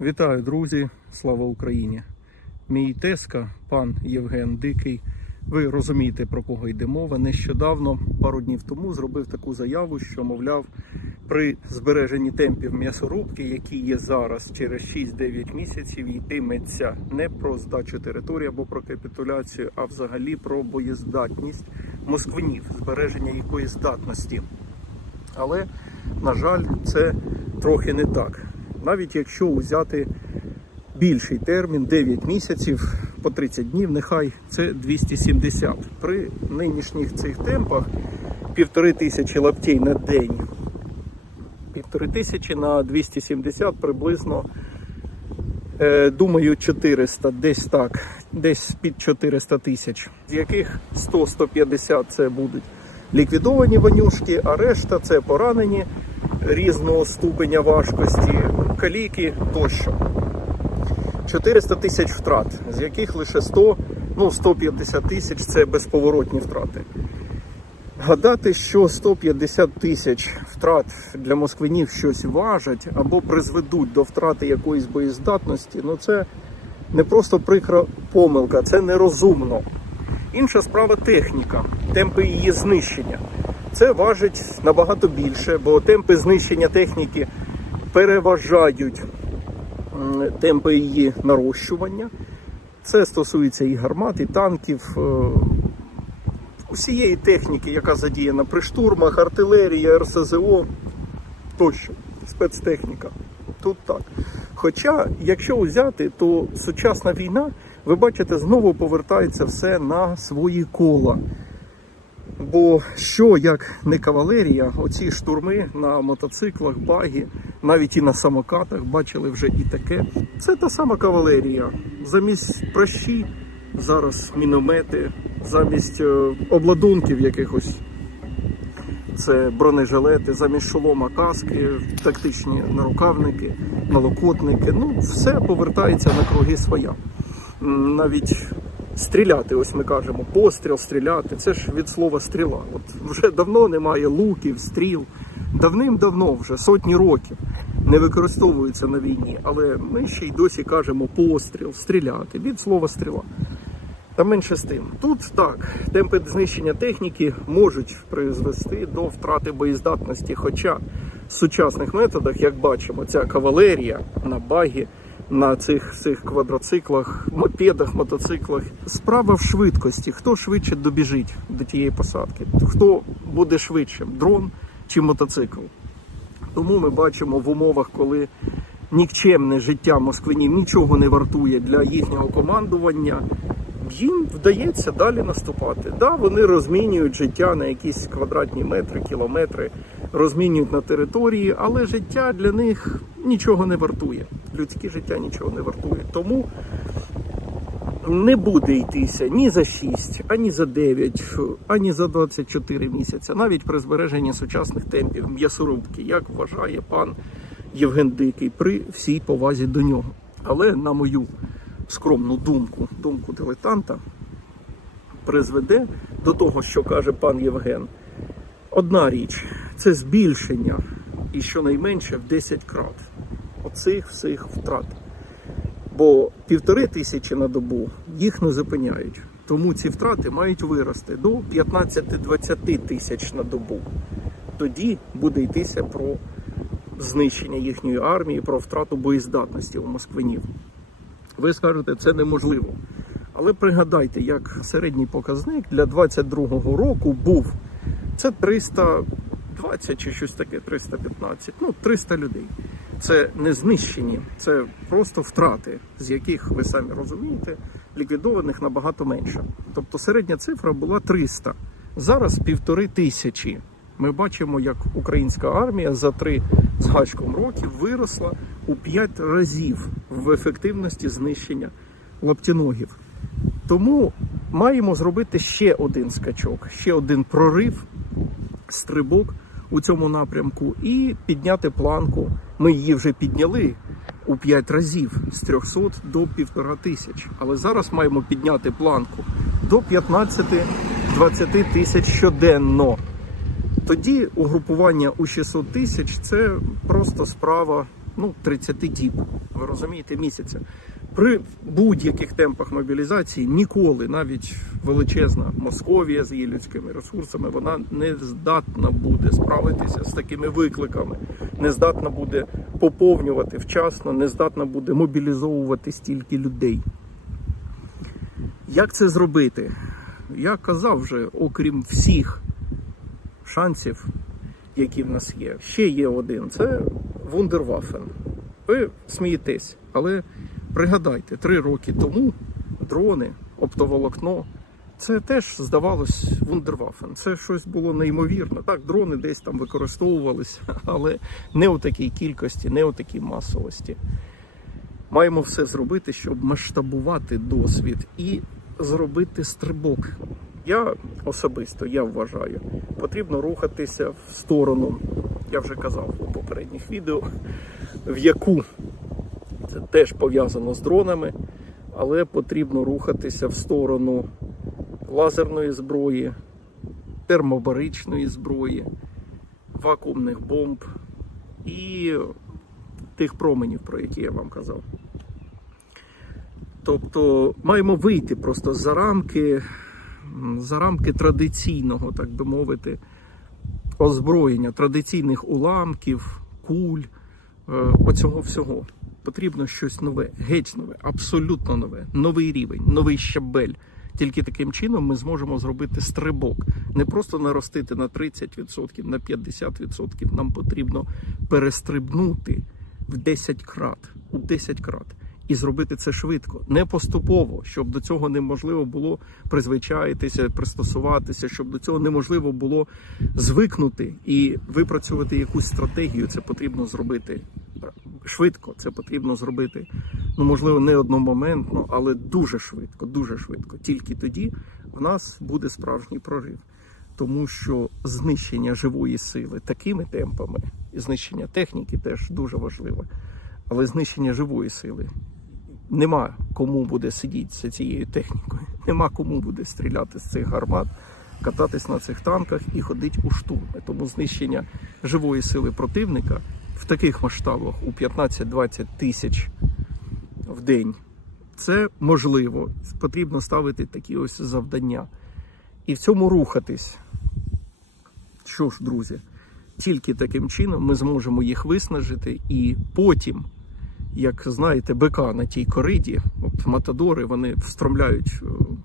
Вітаю, друзі! Слава Україні! Мій теска, пан Євген Дикий. Ви розумієте, про кого йде мова. Нещодавно, пару днів тому, зробив таку заяву, що, мовляв, при збереженні темпів м'ясорубки, які є зараз через 6-9 місяців, йтиметься не про здачу території або про капітуляцію, а взагалі про боєздатність москвинів, збереження якої здатності. Але, на жаль, це трохи не так. Навіть якщо взяти більший термін, 9 місяців по 30 днів, нехай це 270. При нинішніх цих темпах півтори тисячі лаптей на день. Півтори тисячі на 270 приблизно, е, думаю, 400, десь так, десь під 400 тисяч, з яких 100-150 це будуть ліквідовані вонюшки, а решта це поранені різного ступеня важкості, каліки тощо. 400 тисяч втрат, з яких лише 100, ну 150 тисяч це безповоротні втрати. Гадати, що 150 тисяч втрат для москвинів щось важать або призведуть до втрати якоїсь боєздатності, ну це не просто прикра помилка, це нерозумно. Інша справа техніка, темпи її знищення. Це важить набагато більше, бо темпи знищення техніки переважають темпи її нарощування. Це стосується і гармат, і танків, е, усієї техніки, яка задіяна при штурмах, артилерія, РСЗО тощо, спецтехніка. Тут так. Хоча, якщо взяти, то сучасна війна, ви бачите, знову повертається все на свої кола. Бо що як не кавалерія, оці штурми на мотоциклах, багі, навіть і на самокатах бачили вже і таке. Це та сама кавалерія. Замість пращі зараз міномети, замість е, обладунків якихось. Це бронежилети, замість шолома каски, тактичні нарукавники, налокотники. Ну, все повертається на круги своя. Навіть стріляти, ось ми кажемо, постріл, стріляти. Це ж від слова стріла. От вже давно немає луків, стріл. Давним-давно, вже сотні років не використовуються на війні. Але ми ще й досі кажемо постріл, стріляти від слова стріла. Та менше з тим. Тут так, темпи знищення техніки можуть призвести до втрати боєздатності. Хоча в сучасних методах, як бачимо, ця кавалерія на багі, на цих всіх квадроциклах, мопедах, мотоциклах. Справа в швидкості. Хто швидше добіжить до тієї посадки? Хто буде швидшим? Дрон чи мотоцикл? Тому ми бачимо в умовах, коли нікчемне життя москвинів нічого не вартує для їхнього командування. Їм вдається далі наступати. Да, вони розмінюють життя на якісь квадратні метри, кілометри, розмінюють на території, але життя для них нічого не вартує. Людське життя нічого не вартує. Тому не буде йтися ні за 6, ані за 9, ані за 24 місяці, навіть при збереженні сучасних темпів м'ясорубки, як вважає пан Євген Дикий, при всій повазі до нього. Але на мою скромну думку, думку дилетанта, призведе до того, що каже пан Євген. Одна річ це збільшення і щонайменше в 10 крат оцих всіх втрат. Бо півтори тисячі на добу їх не зупиняють. Тому ці втрати мають вирости до 15-20 тисяч на добу. Тоді буде йтися про знищення їхньої армії, про втрату боєздатності у москвинів. Ви скажете, це неможливо. Але пригадайте, як середній показник для 22-го року був це 320 чи щось таке, 315, ну 300 людей. Це не знищені, це просто втрати, з яких ви самі розумієте, ліквідованих набагато менше. Тобто середня цифра була 300. Зараз півтори тисячі. Ми бачимо, як українська армія за три з гачком років виросла у 5 разів в ефективності знищення лаптіногів. Тому маємо зробити ще один скачок, ще один прорив, стрибок у цьому напрямку і підняти планку. Ми її вже підняли у 5 разів з 300 до 1500. Але зараз маємо підняти планку до 15-20 тисяч щоденно. Тоді угрупування у 600 тисяч це просто справа ну, 30 діб. Ви розумієте, місяця. При будь-яких темпах мобілізації ніколи, навіть величезна Московія з її людськими ресурсами, вона не здатна буде справитися з такими викликами, не здатна буде поповнювати вчасно, не здатна буде мобілізовувати стільки людей. Як це зробити? Я казав вже, окрім всіх шансів, які в нас є, ще є один це Вундервафен. Ви смієтесь, але пригадайте, три роки тому дрони, оптоволокно. Це теж здавалось вундервафен. Це щось було неймовірно. Так, дрони десь там використовувалися, але не у такій кількості, не у такій масовості. Маємо все зробити, щоб масштабувати досвід і зробити стрибок. Я особисто я вважаю, потрібно рухатися в сторону, я вже казав у попередніх відео, в яку це теж пов'язано з дронами, але потрібно рухатися в сторону лазерної зброї, термобаричної зброї, вакуумних бомб і тих променів, про які я вам казав. Тобто маємо вийти просто за рамки, за рамки традиційного, так би мовити, озброєння, традиційних уламків, куль, е, оцього всього. Потрібно щось нове, геть нове, абсолютно нове, новий рівень, новий щабель. Тільки таким чином ми зможемо зробити стрибок, не просто наростити на 30%, на 50%. Нам потрібно перестрибнути в 10 крат, у 10 крат. І зробити це швидко, не поступово, щоб до цього неможливо було призвичаїтися, пристосуватися, щоб до цього неможливо було звикнути і випрацювати якусь стратегію. Це потрібно зробити швидко. Це потрібно зробити. Ну можливо, не одномоментно, але дуже швидко, дуже швидко. Тільки тоді в нас буде справжній прорив, тому що знищення живої сили такими темпами, і знищення техніки теж дуже важливе, але знищення живої сили. Нема кому буде сидіти за цією технікою, нема кому буде стріляти з цих гармат, кататись на цих танках і ходити у штурми. Тому знищення живої сили противника в таких масштабах у 15-20 тисяч в день це можливо. Потрібно ставити такі ось завдання і в цьому рухатись. Що ж, друзі, тільки таким чином ми зможемо їх виснажити і потім як знаєте, бика на тій кориді, от матадори, вони встромляють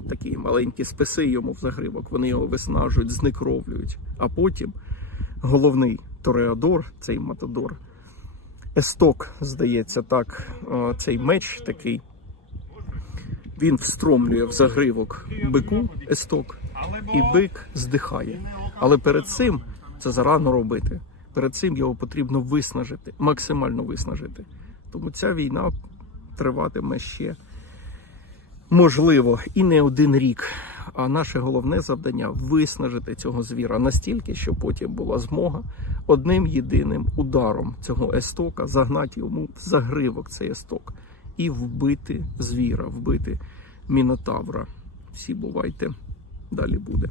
такі маленькі списи йому в загривок, вони його виснажують, зникровлюють. А потім головний тореадор, цей матадор, есток, здається, так, цей меч такий, він встромлює в загривок бику есток, і бик здихає. Але перед цим це зарано робити. Перед цим його потрібно виснажити, максимально виснажити. Тому ця війна триватиме ще можливо і не один рік. А наше головне завдання виснажити цього звіра настільки, щоб потім була змога одним єдиним ударом цього естока загнати йому в загривок цей есток і вбити звіра, вбити мінотавра. Всі бувайте, далі буде.